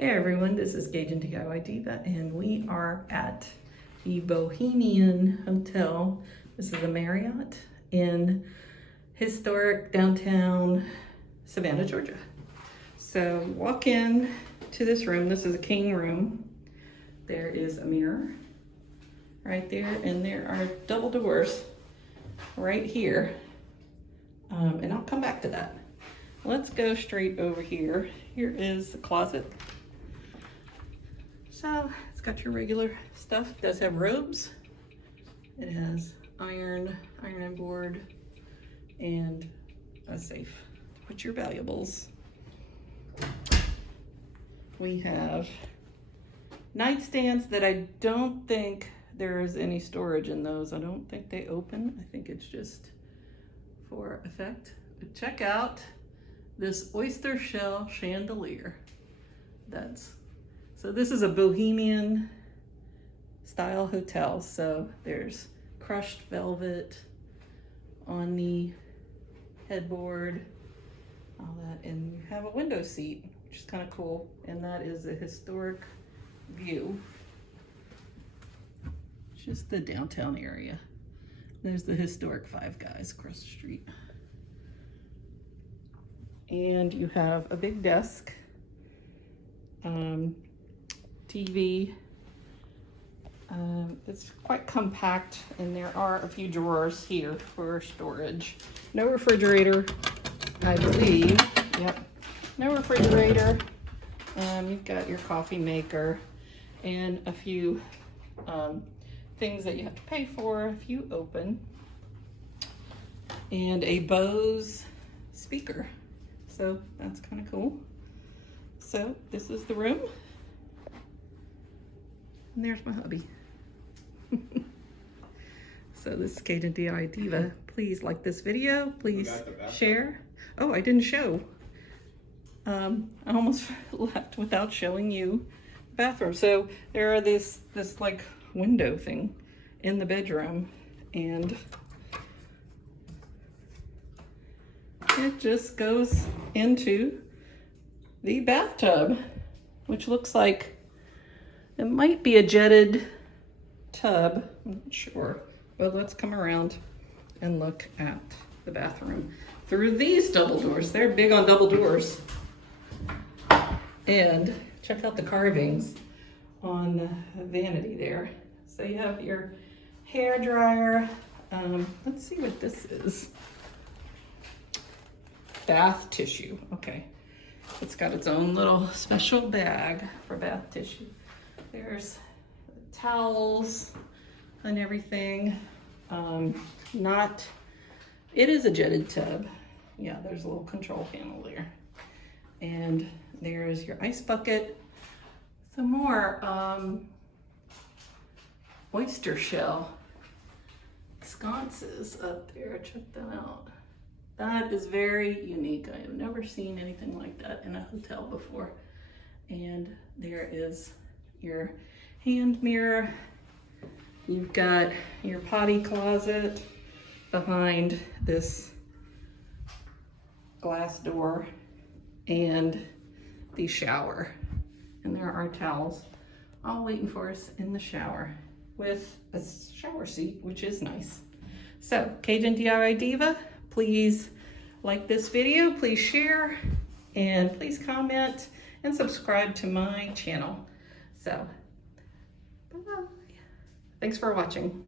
Hey everyone, this is CajunDIYDiva and we are at the Bohemian Hotel. This is a Marriott in historic downtown Savannah, Georgia. So walk in to this room. This is a king room. There is a mirror right there and there are double doors right here. And I'll come back to that. Let's go straight over here. Here is the closet. So it's got your regular stuff. It does have robes. It has iron board, and a safe to put your valuables. We have nightstands that I don't think there's any storage in those. I don't think they open. I think it's just for effect. But check out this oyster shell chandelier. So this is a Bohemian style hotel. So there's crushed velvet on the headboard, all that, and you have a window seat, which is kind of cool. And that is a historic view. Just the downtown area. There's the historic Five Guys across the street. And you have a big desk, TV. It's quite compact, and there are a few drawers here for storage. No refrigerator, I believe. Yep, no refrigerator. You've got your coffee maker and a few things that you have to pay for if you open, and a Bose speaker. So that's kind of cool. So this is the room. And there's my hubby. So this is CajunDIYDiva. Please like this video. Please share. Oh, I didn't show. I almost left without showing you the bathroom. So there are this like window thing in the bedroom, and it just goes into the bathtub, which looks like it might be a jetted tub. I'm not sure. Well, let's come around and look at the bathroom through these double doors. They're big on double doors. And check out the carvings on the vanity there. So you have your hair dryer. Let's see what this is. Bath tissue. Okay. It's got its own little special bag for bath tissue. There's towels and everything. It is a jetted tub. Yeah, there's a little control panel there. And there's your ice bucket. Some more oyster shell sconces up there. Check them out. That is very unique. I have never seen anything like that in a hotel before. And there is your hand mirror. You've got your potty closet behind this glass door, and the shower. And there are towels all waiting for us in the shower with a shower seat, which is nice. So CajunDIYDiva, please like this video, please share, and please comment and subscribe to my channel. So, bye. Thanks for watching.